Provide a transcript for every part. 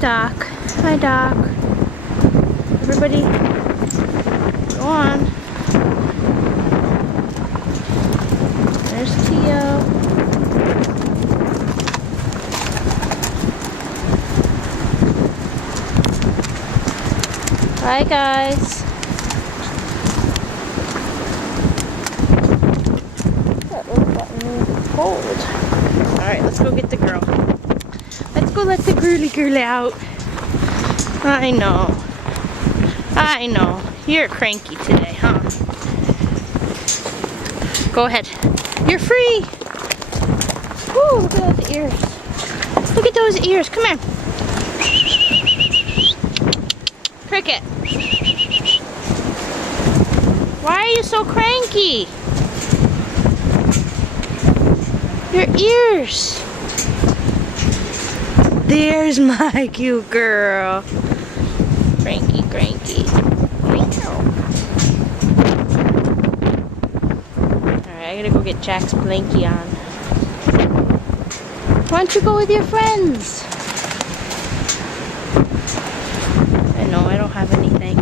Doc. Hi, Doc. Everybody, go on. There's Tio. Hi, guys. That little button is cold. Alright, let's go get the girl. Let's go let the girly out. I know. I know. You're cranky today, huh? Go ahead. You're free! Woo, look at those ears. Look at those ears. Come here. Cricket. Why are you so cranky? Your ears. There's my cute girl. Cranky, cranky. Alright, I gotta go get Jack's blankie on. Why don't you go with your friends? I know, I don't have anything.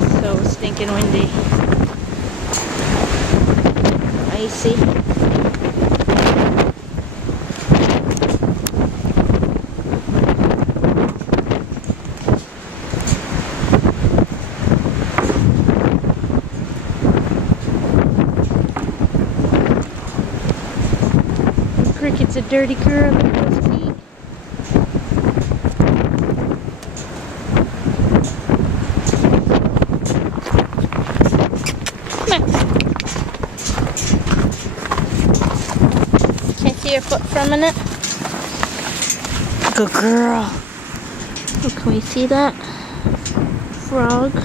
It's so stinking windy. Icy. Cricket's a dirty girl. Look at those feet. Come here. Can't see your foot for a minute. Good girl. Oh, can we see that? Frog. Oh,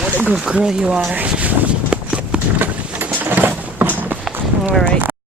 what a good girl you are. Alright.